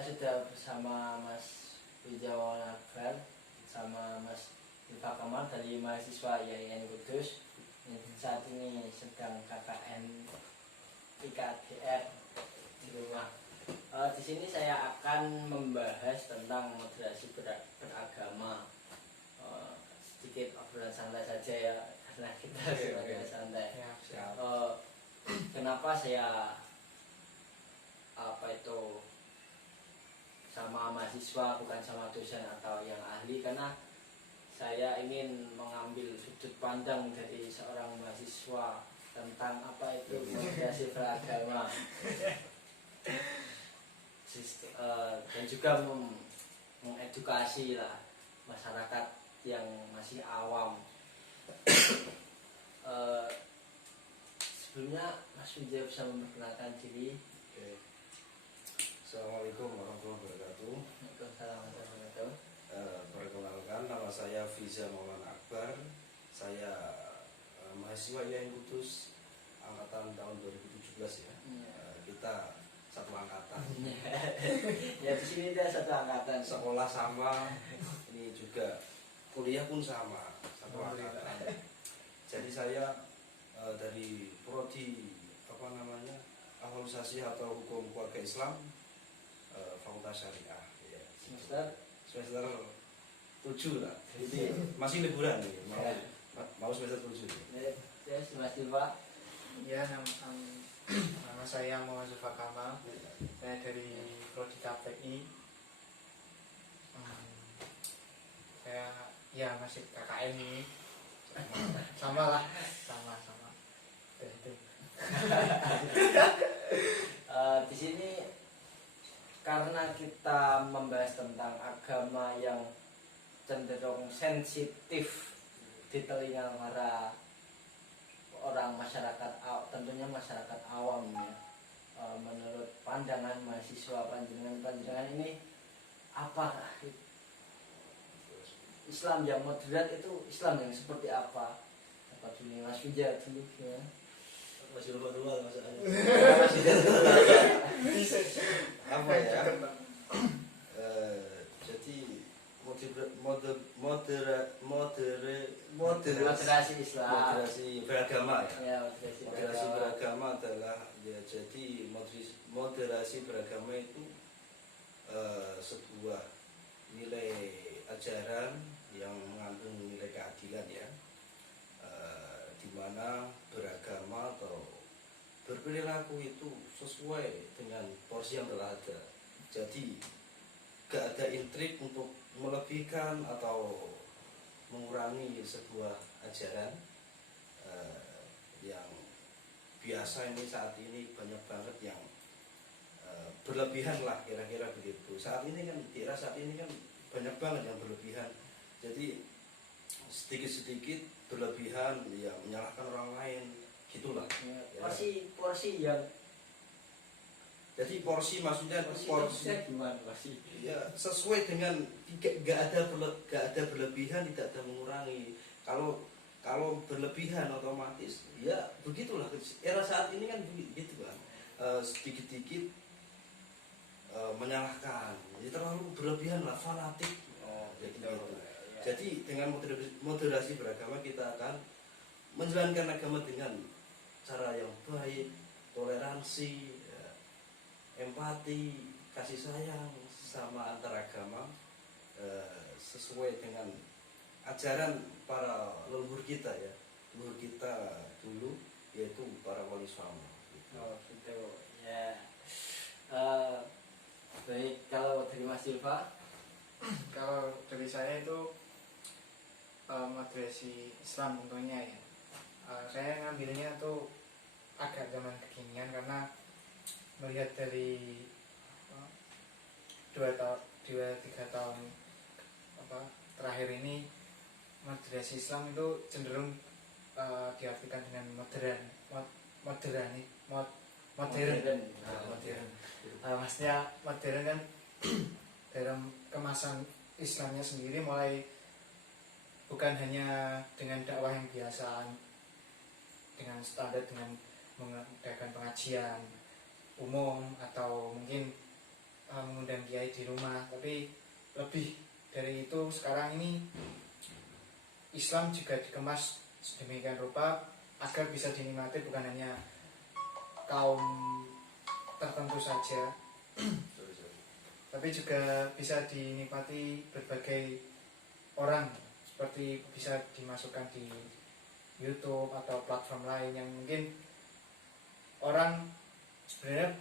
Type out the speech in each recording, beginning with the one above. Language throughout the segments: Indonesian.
saya sudah bersama Mas Wijawan Akbar sama Mas Ilva Kamal dari mahasiswa IAIN Kudus. Saat ini sedang KKN IKDR di rumah. Di sini saya akan membahas tentang moderasi beragama. Sedikit obrolan santai saja ya, karena kita sebenarnya santai. Kenapa saya sama mahasiswa bukan sama dosen atau yang ahli, karena saya ingin mengambil sudut pandang dari seorang mahasiswa tentang apa itu moderasi beragama dan juga mengedukasi lah masyarakat yang masih awam. Sebelumnya Mas Wijaya bisa memperkenalkan diri. Assalamualaikum warahmatullahi wabarakatuh. Waalaikumsalam warahmatullahi wabarakatuh. Perkenalkan, nama saya Fiza Maulana Akbar. Saya mahasiswa IAIN Kudus angkatan tahun 2017 ya. Kita satu angkatan. Ya di sini dia satu angkatan. Sekolah sama, ini juga kuliah pun sama, satu angkatan. Jadi saya dari prodi Aktualisasi atau Hukum Keluarga Islam, Fakultas Syariah ya. Semester 7 lah. Jadi masih liburan nih, mau semester 7. Yes, Mas Ilva. Ya, nama saya Muhammad Ilva Kamal. Saya dari prodi KPI. Saya ya masih KKN ini. Sama lah, sama. Itu. Di sini karena kita membahas tentang agama yang cenderung sensitif di telinga para orang masyarakat, tentunya masyarakat awam ya. Menurut pandangan mahasiswa, pandangan ini apa Islam yang moderat itu Islam yang seperti apa? Apa dulu Mas Wijaya dulu ya? Masih lupa masalahnya. Apa ya? Jadi moderasi Islam. Moderasi beragama ya. Ya, Moderasi beragama adalah ya, jadi moderasi beragama itu sebuah nilai ajaran yang mengandung nilai keadilan ya. Di mana beragama atau berperilaku itu sesuai dengan porsi yang telah ada. Jadi gak ada intrik untuk melebihkan atau mengurangi sebuah ajaran yang biasa ini saat ini banyak banget yang berlebihan lah, kira-kira begitu. Saat ini kan di era saat ini kan banyak banget yang berlebihan. Jadi sedikit-sedikit berlebihan ya, menyalahkan orang lain gitulah ya. Porsi yang jadi porsi maksudnya porsi gimana porsi ya sesuai dengan gak ada berlebihan, tidak ada mengurangi. Kalau berlebihan otomatis ya begitulah era saat ini kan begitu kan, sedikit-sedikit menyalahkan, jadi terlalu berlebihan lah, fanatik. Gitu. Jadi dengan moderasi beragama kita akan menjalankan agama dengan cara yang baik, toleransi, ya, empati, kasih sayang sama antar agama, sesuai dengan ajaran para leluhur kita ya, leluhur kita dulu yaitu para wali songo. Oh gitu ya. Baik, kalau dari Mas Ilva. Kalau dari saya itu moderasi Islam tentunya ya. Saya ngambilnya tuh agak zaman kekinian karena melihat dari 2-3 tahun terakhir ini moderasi Islam itu cenderung diartikan dengan modern. Maksudnya modern kan dalam kemasan Islamnya sendiri mulai bukan hanya dengan dakwah yang biasa, dengan standar, dengan mengadakan pengajian umum atau mungkin mengundang kiai di rumah, tapi lebih dari itu sekarang ini Islam juga dikemas sedemikian rupa agar bisa dinikmati bukan hanya kaum tertentu saja, tapi juga bisa dinikmati berbagai orang, seperti bisa dimasukkan di YouTube atau platform lain yang mungkin orang sebenarnya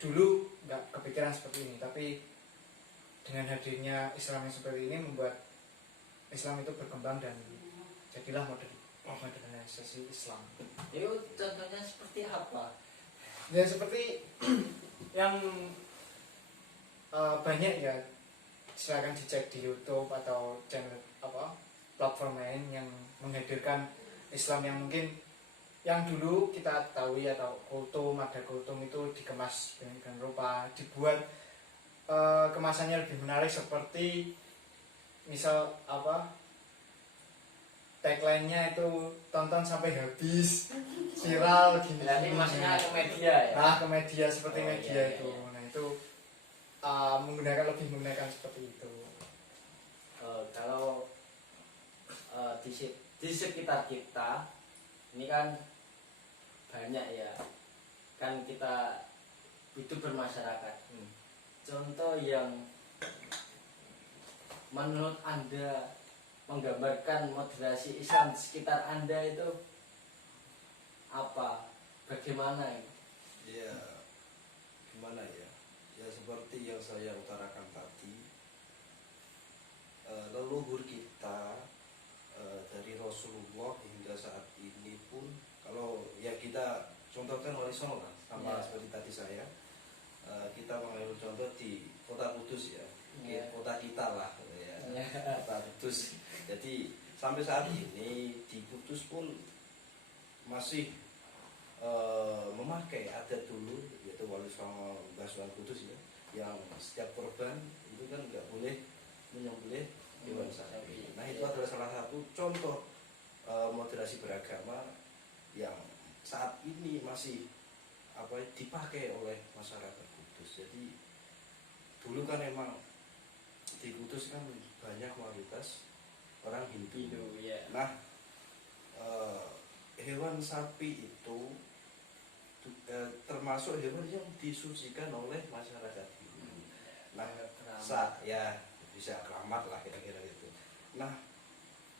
dulu nggak kepikiran seperti ini, tapi dengan hadirnya Islam yang seperti ini membuat Islam itu berkembang dan jadilah modernisasi Islam. Itu contohnya seperti apa? Ya seperti yang banyak ya, silakan dicek di YouTube atau channel platform lain yang menghadirkan Islam yang mungkin yang dulu kita tahu atau ada kultum itu dikemas dengan rupa, dibuat kemasannya lebih menarik, seperti misal tagline-nya itu tonton sampai habis, viral gini. Berarti maksudnya ke media ya? Nah, ke media seperti media iya, itu. iya. Nah, itu lebih menggunakan seperti itu. Kalau di sekitar kita ini kan banyak ya, kan kita hidup bermasyarakat. Contoh yang menurut Anda menggambarkan moderasi Islam di sekitar Anda itu apa? Bagaimana itu? Ya, gimana ya? Ya seperti yang saya utarakan tadi, leluhur kita dari Rasulullah hingga saat ini pun, kalau ya kita contohkan wali songo lah, sama seperti tadi saya, kita mengambil contoh di kota Kudus ya, kota kita lah ya, kota Kudus. Jadi sampai saat ini di Kudus pun masih memakai adat dulu, yaitu wali songo Basuhan Kudus ya, yang setiap korban itu kan nggak boleh menyembelih hewan sapi. Nah itu adalah salah satu contoh moderasi beragama yang saat ini masih dipakai oleh masyarakat Kudus. Jadi dulu kan emang di Kudus kan banyak mayoritas orang Hindu. Ya. Nah hewan sapi itu termasuk hewan yang disucikan oleh masyarakat Hindu. Nah ya bisa keramat lah kira-kira itu. Nah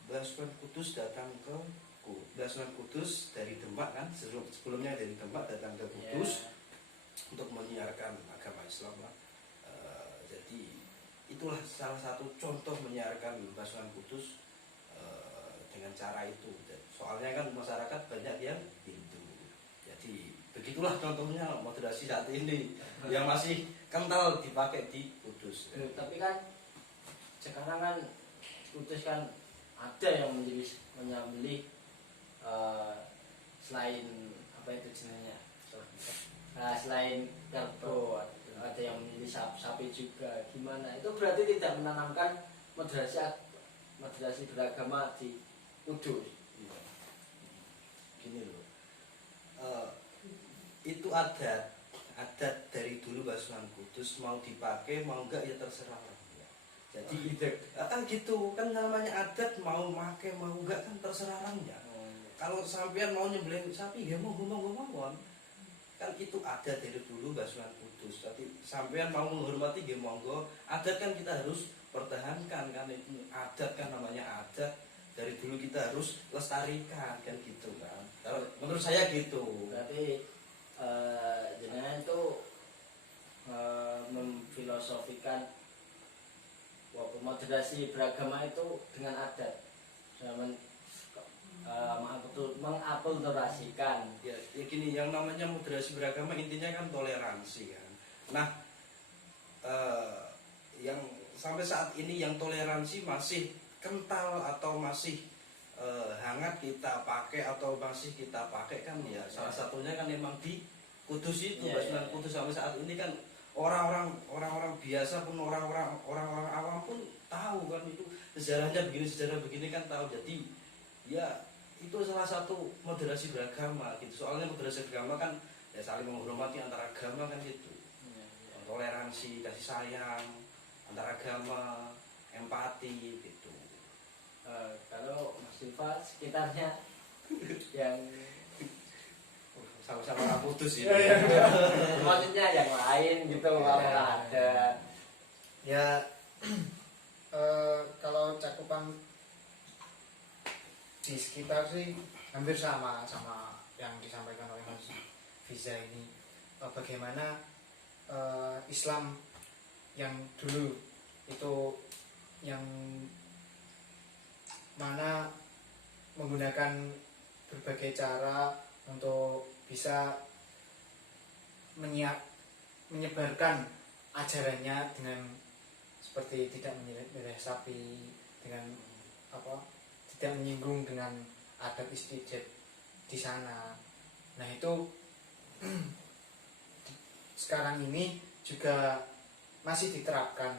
Basuhan Kudus datang ke Basuhan Kudus dari Demak kan, sebelumnya dari Demak datang ke Kudus untuk menyiarkan agama Islam lah. Jadi itulah salah satu contoh menyiarkan Basuhan Kudus dengan cara itu. Soalnya kan masyarakat banyak yang Hindu. Jadi begitulah contohnya moderasi saat ini yang masih kental dipakai di Kudus. Tapi kan sekarang kan Kudus kan ada yang menyembelih selain apa itu jenisnya, selain kerbau ada yang memilih sapi juga. Gimana itu berarti tidak menanamkan moderasi beragama di Kudus? Gini loh, itu adat dari dulu Basuhan Kudus, mau dipakai mau enggak ya terserah orang. Jadi kan gitu kan, namanya adat, mau pakai mau enggak kan terserah orangnya. Kalau sampean mau nyembelih sapi ya monggo kan itu adat dari dulu Basuhan Kudus. Tapi sampean mau menghormati ya monggo, adat kan kita harus pertahankan kan, itu adat kan, namanya adat dari dulu kita harus lestarikan kan gitu kan. Kalau menurut saya gitu. Berarti jenengan itu memfilosofikan moderasi beragama itu dengan adat, mengakulturasikan. Ya gini, yang namanya moderasi beragama intinya kan toleransi kan. Nah yang sampai saat ini yang toleransi masih kental atau masih hangat kita pakai atau masih kita pakai kan ya, salah satunya kan memang di Kudus itu. Basuhan Kudus sampai saat ini kan orang-orang biasa pun, orang-orang awam pun tahu kan itu sejarah begini kan tahu. Jadi ya itu salah satu moderasi beragama gitu. Soalnya moderasi beragama kan ya saling menghormati antar agama kan gitu. toleransi, kasih sayang antar agama, empati gitu. Kalau Mas Diva sekitarnya yang Sama-sama putus ya. maksudnya yang lain gitu apakah ada Ya kalau cakupan di sekitar sih hampir sama yang disampaikan oleh Mas Fiza ini. Bagaimana Islam yang dulu itu yang mana menggunakan berbagai cara untuk bisa menyebarkan ajarannya dengan seperti tidak menyembelih sapi, dengan tidak menyinggung dengan adat istiadat di sana. Nah itu sekarang ini juga masih diterapkan,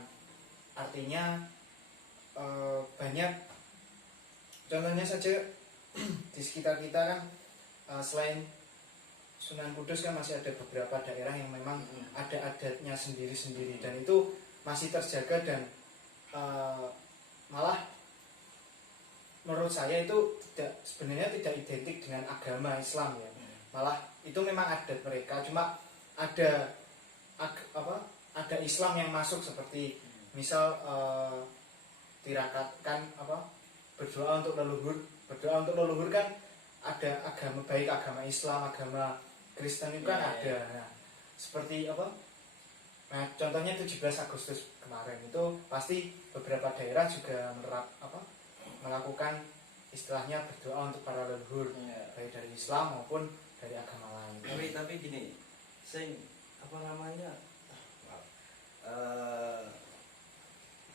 artinya banyak contohnya saja di sekitar kita kan, selain Sunan Kudus kan masih ada beberapa daerah yang memang ada adatnya sendiri-sendiri dan itu masih terjaga dan malah menurut saya itu sebenarnya tidak identik dengan agama Islam ya, malah itu memang adat mereka, cuma ada Islam yang masuk seperti misal tirakatkan berdoa untuk leluhur kan ada agama baik, agama Islam, agama Kristen itu kan ada. Nah, seperti nah contohnya 17 Agustus kemarin itu pasti beberapa daerah juga melakukan istilahnya berdoa untuk para leluhur baik dari Islam maupun dari agama lain. Tapi gini,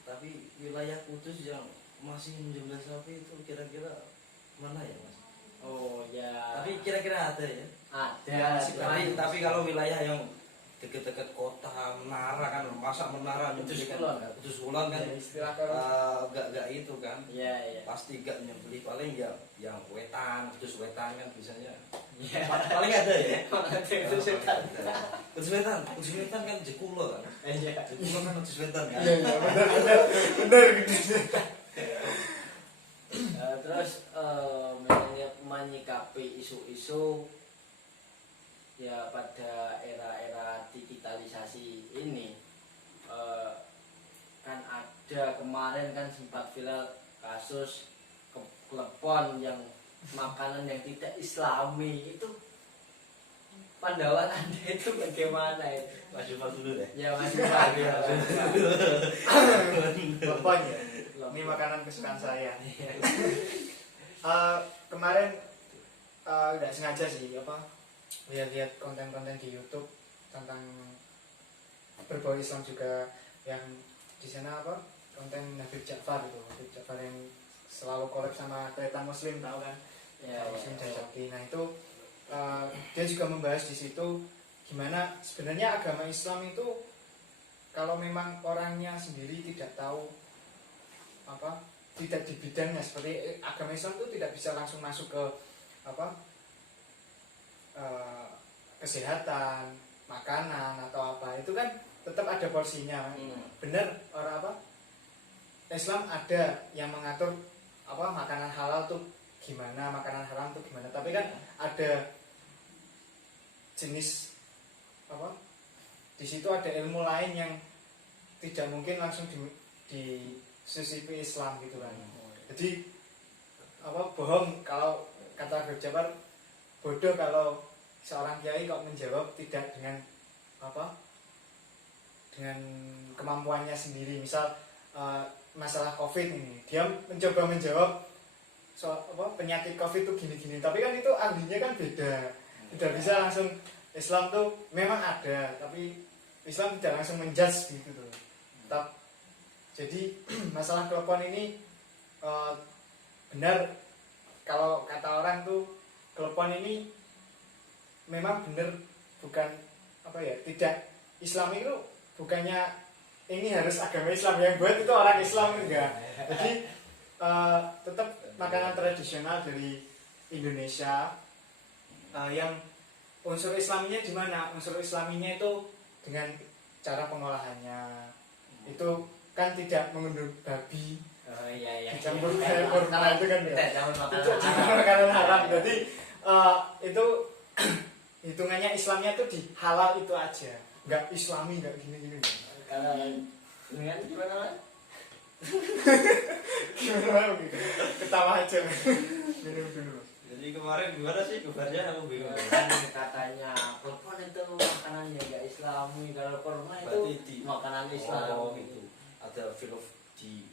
tapi wilayah Kudus yang masih menyembelih sapi itu kira-kira mana ya Mas? oh ya Tapi kira-kira ada ya? ada Tapi kalau wilayah yang dekat-dekat kota Menara kan, masa Menara Kudus nyembelih Kudus Kulon kan, Ya, istilah gak itu kan, iya pasti gak nyembelih, paling ya yang wetan, Kudus Wetan kan biasanya, iya paling ada ya. Kudus Wetan Kudus Wetan kan Jekulo kan, iya Jekulo kan Kudus Wetan kan. Iya benar terus menyikapi isu-isu ya pada era-era digitalisasi ini, kan ada kemarin kan sempat viral kasus klepon yang makanan yang tidak Islami itu, pandangan Anda itu bagaimana itu? Mas Yufal dulu deh. Ya masih lagi Lepon ya, ini makanan kesukaan saya. Kemarin nggak sengaja sih lihat konten-konten di YouTube tentang berbau Islam juga, yang di sana konten Habib Ja'far itu, Habib Ja'far yang selalu collab sama kereta Muslim, tahu kan? ya, Muslim dan Jaki. Nah itu dia juga membahas di situ gimana sebenarnya agama Islam itu kalau memang orangnya sendiri tidak tahu tidak di bidangnya, seperti agama Islam itu tidak bisa langsung masuk ke kesehatan, makanan atau itu kan tetap ada porsinya. Benar orang Islam ada yang mengatur makanan halal tuh gimana, makanan haram tuh gimana, tapi kan ada jenis di situ ada ilmu lain yang tidak mungkin langsung disisipi Islam gitu kan. Jadi bohong kalau kata Habib Ja'far, bodoh kalau seorang kiai kok menjawab tidak dengan dengan kemampuannya sendiri. Misal masalah COVID ini, dia mencoba menjawab soal penyakit COVID itu gini-gini, tapi kan itu ahlinya kan beda. Tidak bisa langsung Islam tuh memang ada, tapi Islam tidak langsung menjudge gitu tuh. Jadi masalah klepon ini benar kalau kata orang tuh klepon ini memang benar, bukan tidak Islam itu bukannya ini harus agama Islam yang buat itu orang Islam, enggak. Jadi tetap makanan tradisional dari Indonesia yang unsur Islaminya di mana? Unsur Islaminya itu dengan cara pengolahannya itu kan tidak mengundang babi Oh iya. dicampur kayak kurma itu kan ya. Tidak jangan Itu jangan makanan haram. Jadi itu hitungannya Islamnya tuh di halal itu aja, nggak Islami, nggak gini-gini. Kalau dengan gimana Mas? Gimana gitu? Ketawa aja. Minum dulu. Jadi kemarin gimana sih kabarnya, aku bingung. Kan katanya kurma itu makanan yang nggak Islami, kalau kurma Berarti itu di- makanan Islam. Oh gitu. Ada filosofi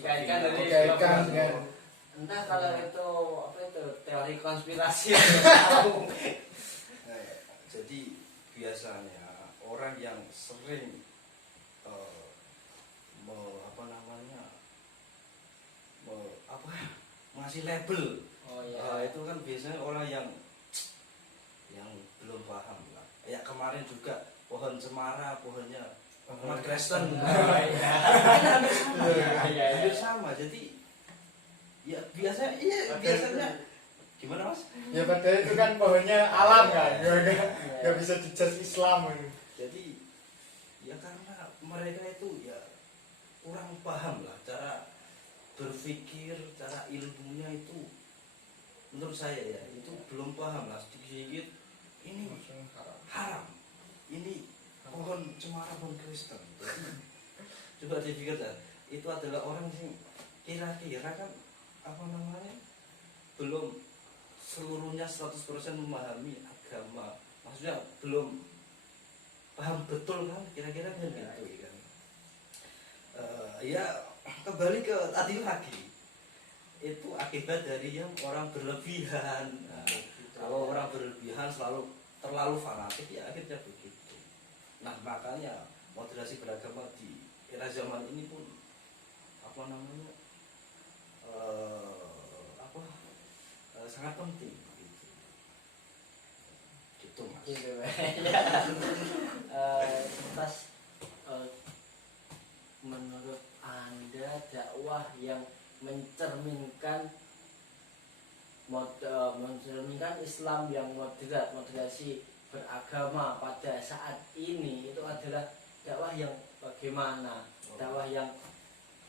Dikaitkan dari Dikaitkan dengan entah kalau itu apa itu teori konspirasi yang tahu. Jadi biasanya orang yang sering ngasih label, Oh iya. itu kan biasanya orang yang belum paham lah. Ya kemarin juga pohon cemara, pohonnya Muhammad Kristen. Oh iya. Kan hampir sama. Iya. Hampir sama. Jadi ya biasanya gimana Mas? ya padahal itu kan pohonnya alam kan, nggak bisa dijudge Islam. Jadi ya karena mereka itu ya kurang paham lah cara berpikir, cara ilmunya itu menurut saya ya itu belum paham lah, sedikit ini haram, ini pohon cemara, pohon Kristen. Coba dipikir kan, itu adalah orang yang kira-kira kan belum seluruhnya 100% memahami agama, maksudnya belum paham betul kan, kira-kira kan gitu kan. Ya kembali ke tadi lagi, itu akibat dari yang orang berlebihan. Kalau orang berlebihan terlalu fanatik ya akhirnya begitu. Nah makanya moderasi beragama di era zaman ini pun sangat penting gitu Mas. Gitu ya. Pas menurut Anda dakwah yang mencerminkan Islam yang moderasi beragama pada saat ini itu adalah dakwah yang bagaimana, dakwah yang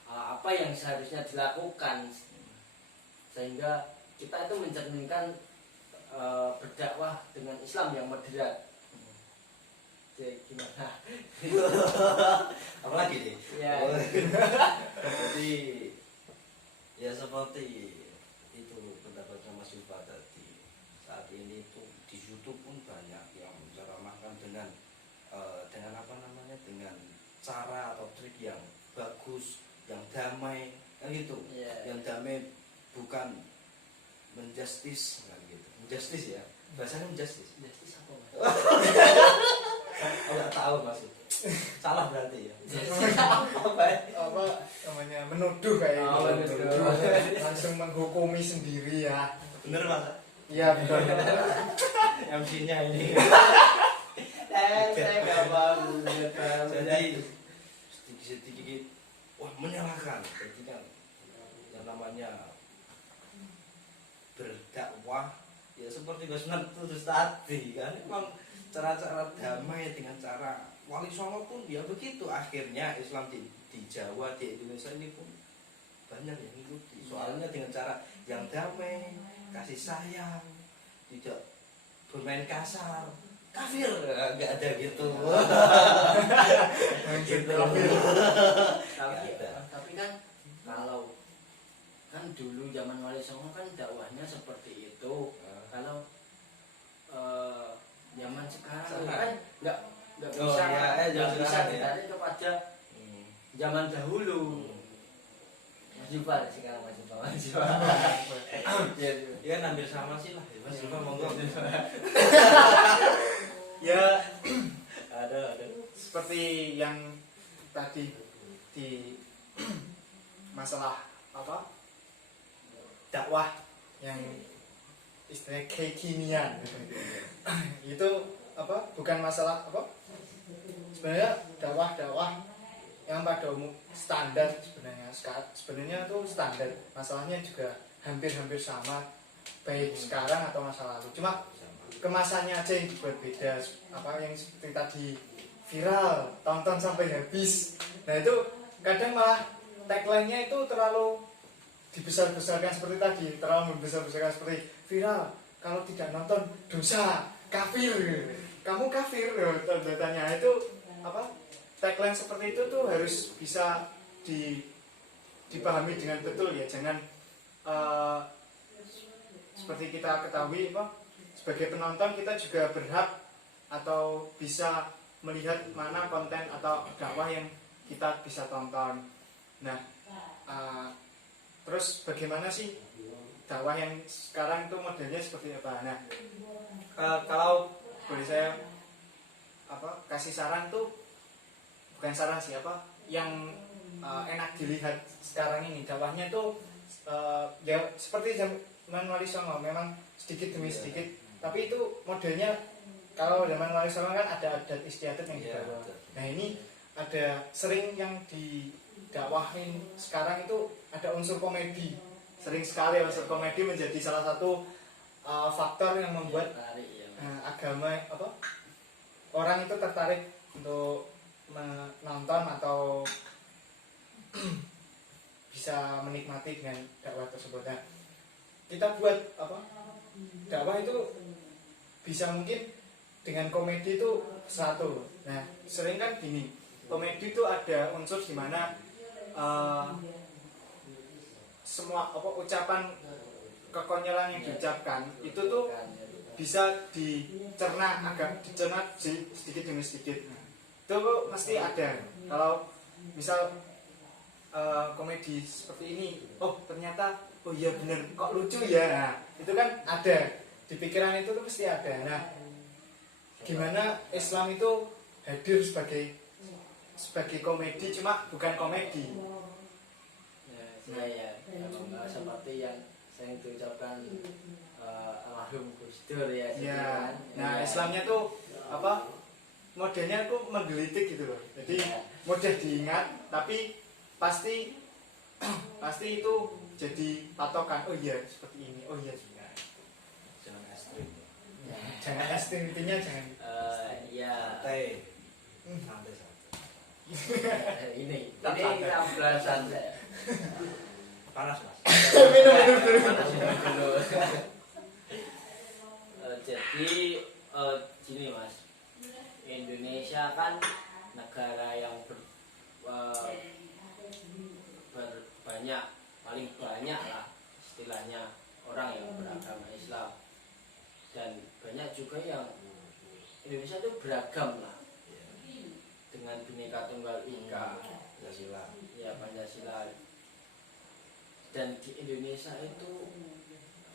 apa yang seharusnya dilakukan sehingga kita itu mencerminkan berdakwah dengan Islam yang moderat. Jadi gimana? Apa lagi nih? Ya. Jadi ya seperti itu pendapatnya Mas Yufa tadi. Saat ini tuh di YouTube pun banyak yang menceramahkan dengan dengan cara atau trik yang bagus, yang damai, kan gitu. Yeah. Yang damai bukan menjustis kan gitu. Menjustis ya. Bahasanya menjustis. Justice apa, Mas? Enggak tahu Mas. Salah berarti ya. Apa namanya, menuduh kayak Oh, gitu. menuduh. Langsung menghukumi sendiri ya. Bener Mas. Iya betul. MC-nya ini. Saya nggak paham. Jadi sedikit wah menyalahkan. Jadi kan yang namanya berdakwah ya seperti Mas Tutus tadi kan, memang cara-cara damai dengan cara Wali Songo pun ya begitu. Akhirnya Islam di Jawa, di Indonesia ini pun banyak yang mengikuti. Soalnya dengan cara yang damai, kasih sayang, tidak bermain kasar, kafir nggak ada gitu. Gitu. Tapi kan kalau kan dulu zaman Wali Songo kan dakwahnya seperti itu. Kalau zaman sekarang kan nggak bisa zaman bisa sekarang ya. ditarik kepada zaman dahulu. Mas Yufa sekarang Mas Yufa. Ya hampir sama sih lah. Mas Yufa monggo. Ya Ada. seperti yang tadi di masalah apa dakwah yang istilahnya kekinian itu apa bukan masalah apa sebenarnya dakwah yang pada umum standar sebenarnya itu standar, masalahnya juga hampir sama baik sekarang atau masa lalu, cuma kemasannya aja yang dibuat beda. Apa yang seperti tadi viral, tonton sampai habis. Nah itu kadang malah tagline-nya itu terlalu dibesar-besarkan seperti tadi, terlalu membesar-besarkan seperti viral, kalau tidak nonton dosa, kafir, kamu kafir loh, tanda-tanya itu apa? Tagline seperti itu tuh harus bisa dipahami dengan betul ya, jangan seperti kita ketahui apa, sebagai penonton kita juga berhak atau bisa melihat mana konten atau dakwah yang kita bisa tonton. Nah, terus bagaimana sih dakwah yang sekarang itu modelnya seperti apa? Nah, kalau boleh saya kasih saran tuh, bukan saran sih yang enak dilihat sekarang ini dakwahnya tuh ya seperti zaman Wali Songo, memang sedikit demi sedikit, tapi itu modelnya kalau zaman Wali Songo kan ada adat istiadat yang dibawa. Nah ini ada sering yang didakwahin sekarang itu ada unsur komedi, sering sekali unsur komedi menjadi salah satu faktor yang membuat agama orang itu tertarik untuk menonton atau bisa menikmati dengan dakwah tersebut. Nah, kita buat dakwah itu bisa mungkin dengan komedi itu satu. Nah, sering kan gini, komedi itu ada unsur di mana semua ucapan kekonyolan yang diucapkan itu tuh bisa dicerna sedikit demi sedikit. Itu mesti ada. Kalau misal komedi seperti ini, oh ternyata oh iya bener kok lucu ya, nah, itu kan ada di pikiran itu tuh pasti ada. Nah, gimana Islam itu hadir sebagai komedi, cuma bukan komedi. Ya, seperti yang saya diucapkan almarhum Gus Dur ya. Ya. Nah, Islamnya tuh modelnya tuh menggelitik gitu loh. Jadi mudah diingat, tapi pasti itu jadi patokan. Oh iya seperti ini. Oh iya Jangan ekstrim. jangan ekstrim, intinya jangan. Santai saja. Ini kita belas santai. Panas mas. Minum dulu. Jadi gini mas, Indonesia kan negara yang banyak, paling banyak lah istilahnya orang yang beragama Islam, dan banyak juga yang Indonesia itu beragam lah dengan Bhinneka Tunggal Ika, Pancasila. ya Pancasila. Dan di Indonesia itu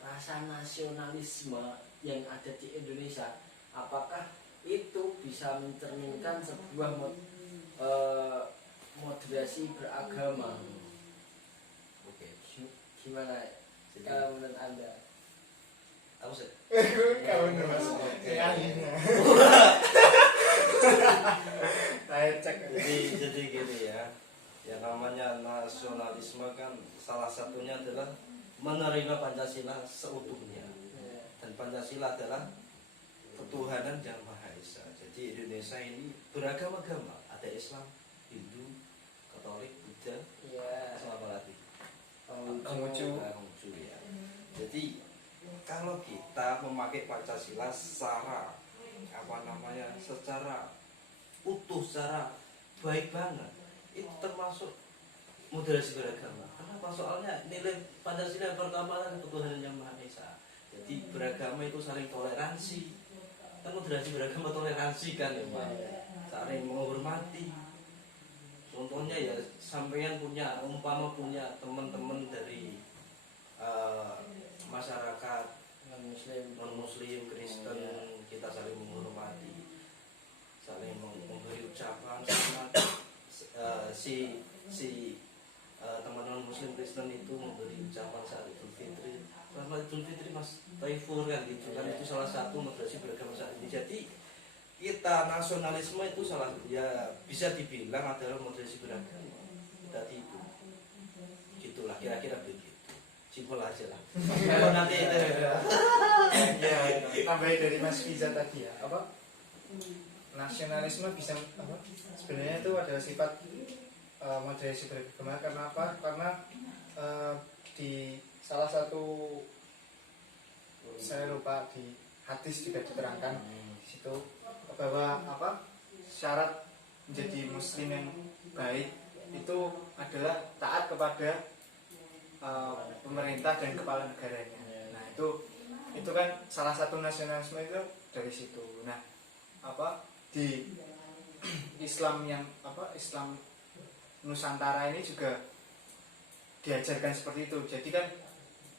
rasa nasionalisme yang ada di Indonesia, apakah itu bisa mencerminkan sebuah moderasi beragama? Oke. Gimana Jadi, menurut Anda? apa sih? Kamu mas, ahlinya. Saya cek. Jadi gini ya, yang namanya nasionalisme kan salah satunya adalah menerima Pancasila seutuhnya, dan Pancasila adalah ketuhanan yang Maha Esa. Jadi Indonesia ini beragam-agama, ada Islam, Hindu, Katolik, Buddha, sama apa lagi? Konghucu. Konghucu ya. Jadi kalau kita memakai Pancasila secara secara utuh, secara baik banget, itu termasuk moderasi beragama. Kenapa? Soalnya nilai Pancasila yang pertama kan ketuhanan yang Maha Esa. Jadi beragama itu saling toleransi. Kan moderasi beragama toleransi kan ya Pak, saling menghormati. Contohnya ya sampeyan punya teman-teman dari masyarakat non muslim Kristen, kita saling menghormati, saling memberi ucapan selamat. Teman non muslim Kristen itu memberi ucapan saat Idul Fitri, selamat Idul Fitri Mas Taifur kan gitu kan. Itu salah satu moderasi beragama saat ini. Jadi kita nasionalisme itu salah ya bisa dibilang adalah moderasi beragama. Tadi itu gitulah kira-kira begitu, simpel aja lah. Kalau nanti itu Ya, tambahin dari Mas Fiza tadi ya, nasionalisme bisa apa? Sebenarnya itu adalah sifat moderasi beragama. Karena apa? Karena di salah satu, saya lupa, di hadis juga diterangkan di situ bahwa apa, syarat menjadi muslim yang baik itu adalah taat kepada pemerintah dan kepala negaranya. Nah itu kan salah satu nasionalisme itu dari situ. Nah apa, di Islam yang apa, Islam Nusantara ini juga diajarkan seperti itu. Jadi kan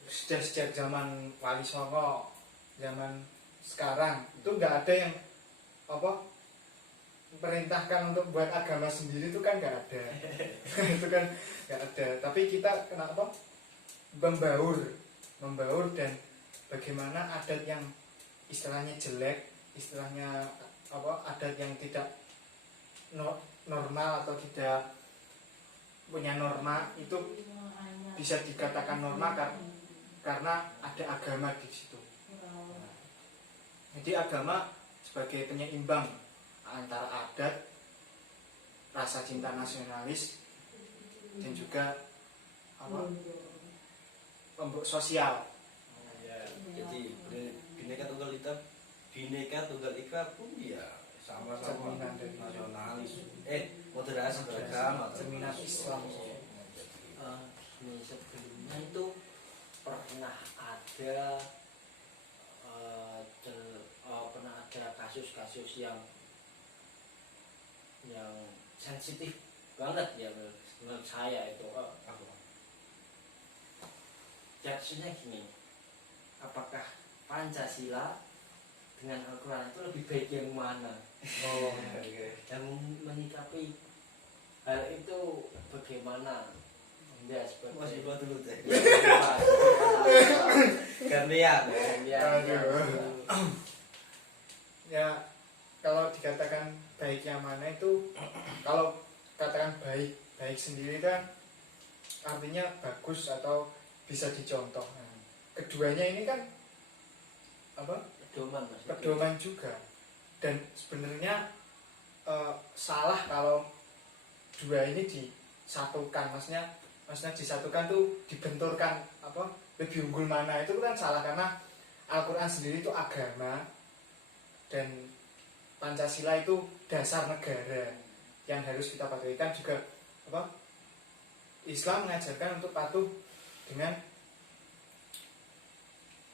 sudah sejak zaman Wali Songo, zaman sekarang itu nggak ada yang apa, perintahkan untuk buat agama sendiri, itu kan nggak ada. Itu kan nggak ada. Tapi kita kenapa membaur dan bagaimana adat yang istilahnya jelek, istilahnya apa, adat yang tidak normal atau tidak punya norma itu bisa dikatakan norma karena ada agama di situ. Jadi agama sebagai penyeimbang antara adat, rasa cinta nasionalis, dan juga apa, sosial. Jadi bineka tunggal ika pun ya sama-sama nasionalis, moderasi beragama, cerminan Islam. Ini sebelumnya itu pernah ada kasus-kasus yang sensitif banget ya menurut saya itu. Judgenya gini, apakah Pancasila dengan Al-Quran itu lebih baik yang mana? Dan menyikapi hal itu bagaimana? Ya, masih buat dulu deh. Gantian. Ya, kalau dikatakan baik yang mana itu, kalau katakan baik sendiri kan artinya bagus atau bisa dicontoh. Nah, keduanya ini kan apa? Pedoman juga. Dan sebenarnya salah kalau dua ini disatukan, maksudnya disatukan tuh dibenturkan apa, lebih unggul mana, itu kan salah. Karena Al-Quran sendiri itu agama dan Pancasila itu dasar negara yang harus kita patuhikan. Juga apa, Islam mengajarkan untuk patuh dengan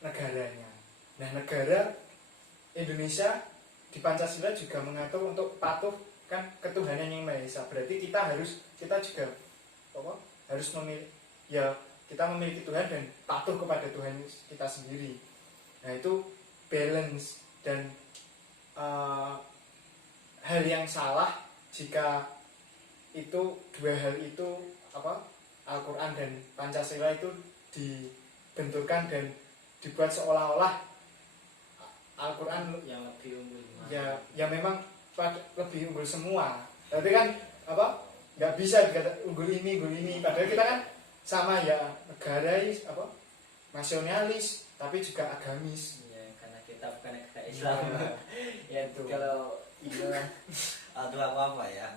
negaranya. Nah, negara Indonesia di Pancasila juga mengatur untuk patuh kan ketuhanan yang Maha Esa. Berarti kita juga apa, harus memilih, ya kita memiliki Tuhan dan patuh kepada Tuhan kita sendiri. Nah, itu balance. Dan hal yang salah jika itu dua hal itu apa, Al-Quran dan Pancasila itu dibenturkan dan dibuat seolah-olah Al-Quran yang lebih unggul. Ya memang lebih unggul semua. Tapi kan apa, nggak bisa dikata unggul ini. Padahal kita kan sama ya, negarais apa, nasionalis tapi juga agamis. Ya, karena kita bukan negara Islam. Ya itu kalau Aduh apa ya?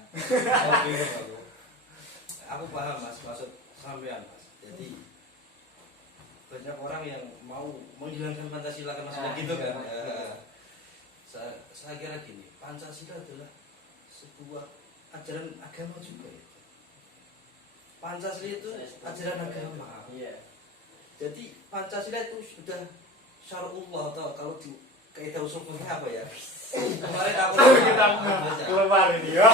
Aku paham Mas, maksud sampean Mas. Jadi banyak orang yang mau menghilangkan Pancasila karena sudah gitu kan. Saya kira gini, Pancasila adalah sebuah ajaran agama juga ya. Pancasila itu ajaran agama. Iya. Jadi Pancasila itu sudah syar'ullah, atau kalau di kaidah usul fikih apa ya? Kemarin aku keluar ini ya.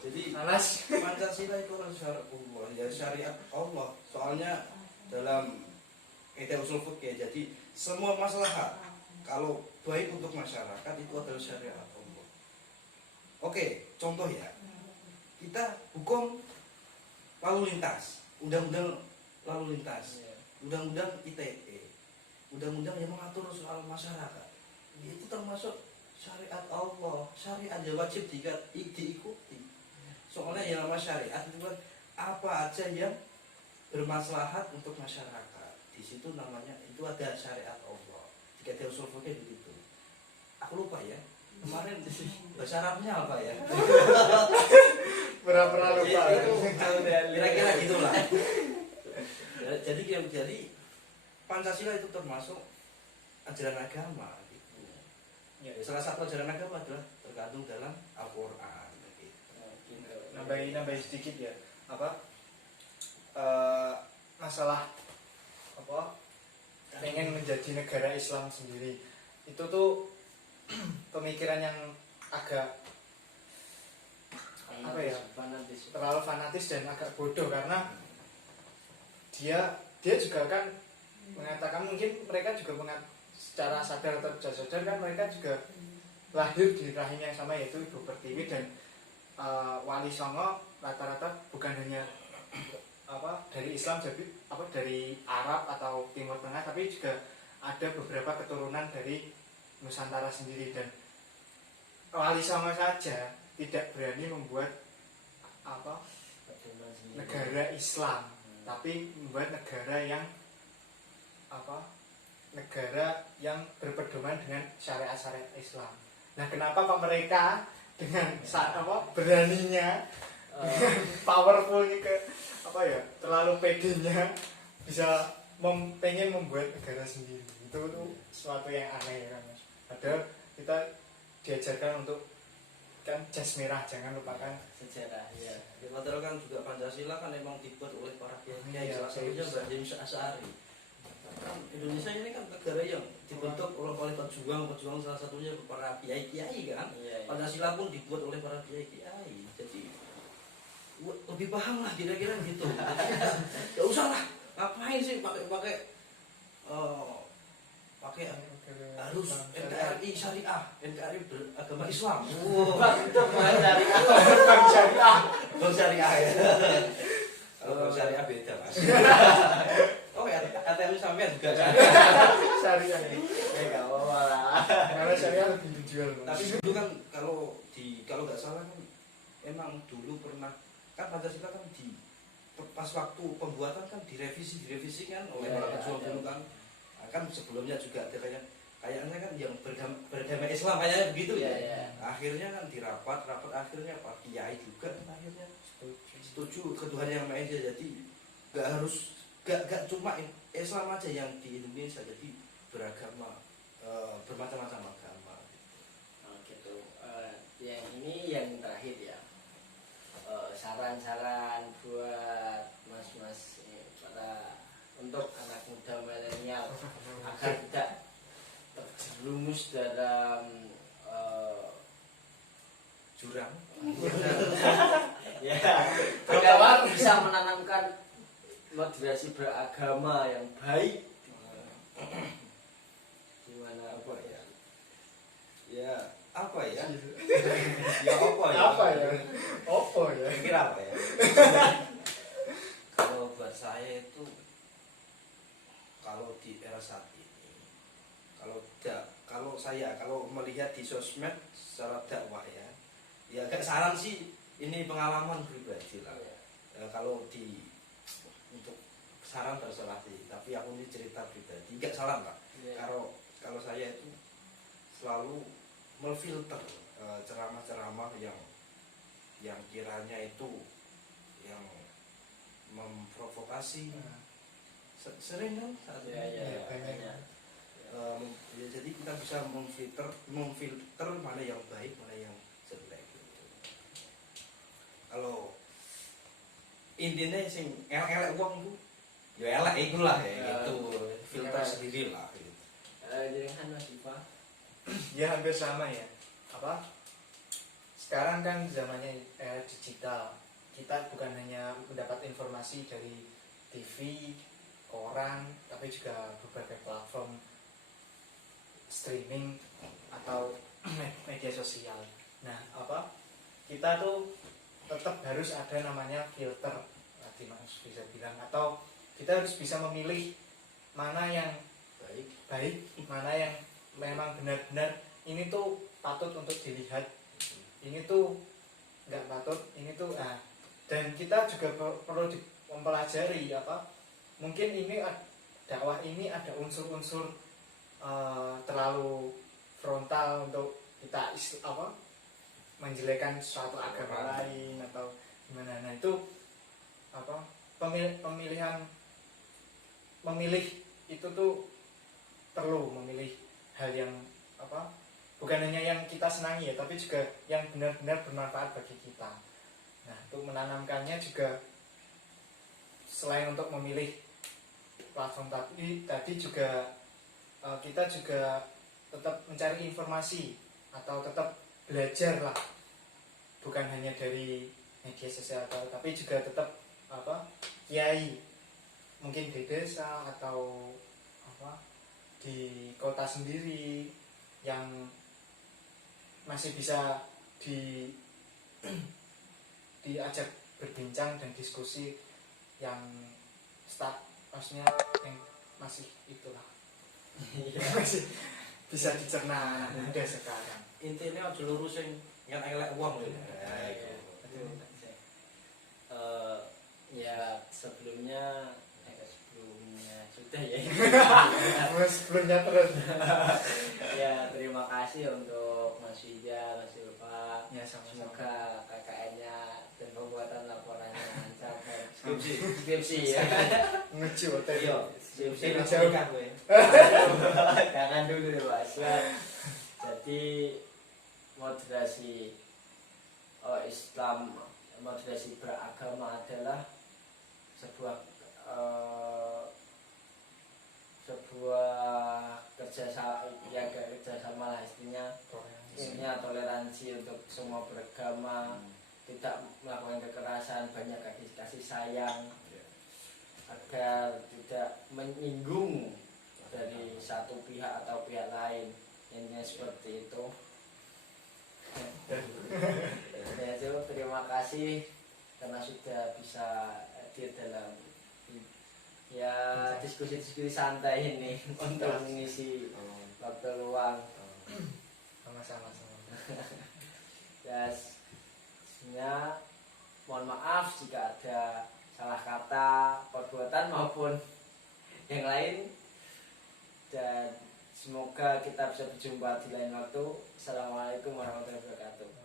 Jadi Panas. Pancasila itu adalah syar'ullah, ya syariat Allah. Soalnya dalam kaidah usul fikih, jadi semua masalah kalau baik untuk masyarakat itu adalah syariat Allah. Oke, contoh ya. Kita hukum lalu lintas, undang-undang lalu lintas, undang-undang ITE, undang-undang yang mengatur soal masyarakat. Itu termasuk syariat Allah. Syariat yang wajib diikuti. Soalnya yang nama syariat itu kan apa aja yang bermaslahat untuk masyarakat. Di situ namanya itu ada syariat Allah. Jika dia usul fikih begitu. Aku lupa ya. kemarin bahasa Arabnya apa ya? Pernah lupa. Itu kira-kira gitulah. Jadi Pancasila itu termasuk ajaran agama. Gitu. Ya. Salah satu ajaran agama adalah terkandung dalam Al-Quran. Gitu. Nambahin sedikit ya. Masalah pengen menjadi negara Islam sendiri itu tuh pemikiran yang agak terlalu fanatis dan agak bodoh, karena dia juga kan mengatakan, mungkin mereka juga secara sadar atau tidak sadar kan mereka juga lahir di rahim yang sama, yaitu Ibu Pertiwi, dan Wali Songo rata-rata bukan hanya dari Islam, jadi dari Arab atau Timur Tengah, tapi juga ada beberapa keturunan dari Nusantara sendiri. Dan Wali Songo saja tidak berani membuat negara Islam, tapi membuat negara yang berpedoman dengan syariat-syariat Islam. Nah, kenapa Pak mereka dengan beraninya, powerfulnya terlalu pedenya bisa pengen membuat negara sendiri? Itu sesuatu yang aneh ya kan, Mas. Padahal kita diajarkan untuk kan jas merah, jangan lupakan sejarah ya. Padahal kan juga Pancasila kan memang dibuat oleh para kiai, Iya, salah satunya Mbah Hasyim Asy'ari. Kan Indonesia ini kan negara yang dibentuk oleh pejuang salah satunya para kiai-kiai kan. Iya. Pancasila pun dibuat oleh para kiai-kiai. Jadi lebih paham lah kira-kira gitu. Ya usah lah, ngapain sih pakai harus NKRI syariah, NKRI beragama Islam. Bang syariah. Bang syariah ya. Kalau bang syariah beda Mas. Oh ya, ATM sampean juga syariah. Enggak apa-apa lah. Karena syariah lebih dijual. Tapi dulu kan kalau nggak salah kan emang dulu pernah kan Pancasila kan pas waktu pembuatan kan direvisi kan oleh para pejuang dulu kan. Kan sebelumnya juga kayaknya kan yang beragama Islam kayaknya begitu ya. Akhirnya kan dirapat akhirnya Pak Kiai juga akhirnya setuju ke Tuhan Yang Maha Esa. Jadi gak cuma Islam aja yang di Indonesia, jadi beragama bermacam-macam agama. Gitu. Yang ini yang terakhir ya. Saran-saran buat mas-mas untuk anak muda milenial agar tidak terjerumus dalam Jurang. ya, agar bisa menanamkan moderasi beragama yang baik. Gimana Apa ya? Ya apa ya? Kira apa ya? Kalau buat saya itu, kalau di era saat ini, kalau melihat di sosmed secara dakwah ya agak saran sih, ini pengalaman pribadi lah. Kalau untuk saran terserah sih, tapi aku ini cerita pribadi, enggak saran Pak. Kalau saya itu selalu memfilter ceramah-ceramah yang kiranya itu yang memprovokasi. Sering kan saat ini. banyak. Jadi kita bisa memfilter mana yang baik, mana yang jelek. Kalau intinya sing elek uang itu ya elek itu lah ya gitu, filter sendiri lah gitu. Jadi kan Mas Iva Ya hampir sama ya. Sekarang kan zamannya digital. Kita bukan hanya mendapat informasi dari TV, koran, tapi juga berbagai platform streaming atau media sosial. Nah, kita tuh tetap harus ada namanya filter, tadi Mas bisa bilang, atau kita harus bisa memilih mana yang baik, mana yang memang benar-benar ini tuh patut untuk dilihat, ini tuh nggak patut, ini tuh dan kita juga perlu mempelajari mungkin ini dakwah ini ada unsur-unsur terlalu frontal untuk kita menjelekkan suatu agama lain atau gimana. Nah itu memilih itu tuh perlu memilih hal yang bukan hanya yang kita senangi ya, tapi juga yang benar-benar bermanfaat bagi kita. Nah untuk menanamkannya juga selain untuk memilih platform tadi juga kita juga tetap mencari informasi atau tetap belajar lah, bukan hanya dari media sosial tapi juga tetap kiai mungkin di desa atau di kota sendiri yang masih bisa diajak berbincang dan diskusi yang maksudnya yang masih itulah masih bisa dicerna mudah sekarang. Intinya aja lurus sing elek uang lho. Ya sebelumnya sudah ya. Sebelumnya terus. Ya terima kasih untuk Mas Wija, Mas Ilva. Ya sama-sama. Semoga KKN-nya dan pembuatan laporannya lancar. Skripsi ya. Menuju hotel. Iya, skripsi jauh kan gue. Jangan dulu ya Mas. Jadi moderasi Islam, moderasi beragama adalah sebuah kerjasama lah intinya toleransi untuk semua beragama, tidak melakukan kekerasan, banyak kasih sayang agar tidak menyinggung dari satu pihak atau pihak lain, intinya seperti itu. Ya, terima kasih karena sudah bisa hadir dalam diskusi-diskusi santai ini untuk mengisi waktu luang. Sama-sama. Ya, sebenarnya mohon maaf jika ada salah kata, perbuatan maupun yang lain, dan semoga kita bisa berjumpa di lain waktu. Assalamualaikum warahmatullahi wabarakatuh.